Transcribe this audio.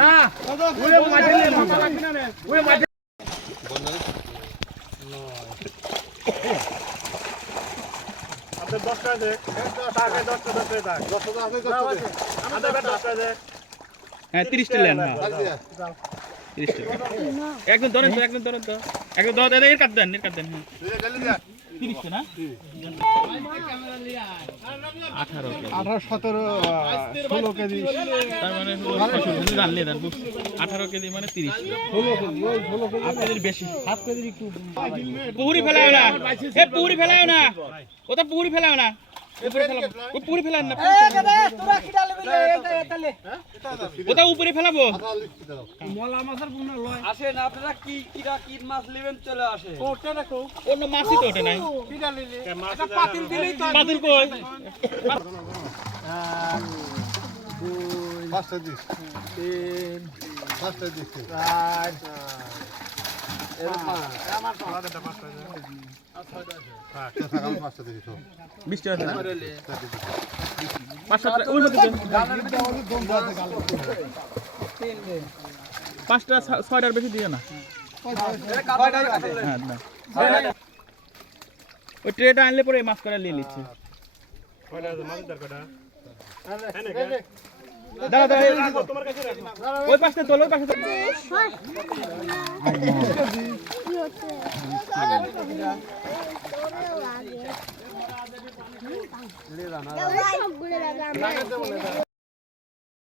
না হ্যাঁ 30টা লেন না 30টা একদম ধরেন তো একদম ধরেন তো একদম ধরেন এর কাট দেন 30টা না 18 17 কেজি তার মানে জানলে দেন 18 কেজি মানে 30 16 কেজি বেশি 7 কেজি একটু পুরি ফেলাও না এ পুরি ফেলাও না ওটা পুরি ফেলাও না উপরে ফেলাবো ও পুরি ফেলান না তোরা কিডা লেবি তালে ওটা উপরে ফেলাবো মলা মাছের বুনা লয় আসেন আপনারা কি মাছ নেবেন চলে আসে ওটা রাখো অন্য মাছই তো ওঠে নাই কিডা নিলে এটা পাতিল দিলেই তো পাতিল কই পাঁচটা দিস 3 পাঁচটা দিস 4 এর আমার পাঁচটা পাঁচটা হ্যাঁ সকাল পাঁচটা দিস 20 টাকা পাঁচটা ওই মধ্যে পাঁচটা ছয়টার বেশি দিও না ওই ট্রেটা আনলে পরে মাছ করা নিয়ে নিচ্ছি ওই পাশে তোলো পাশে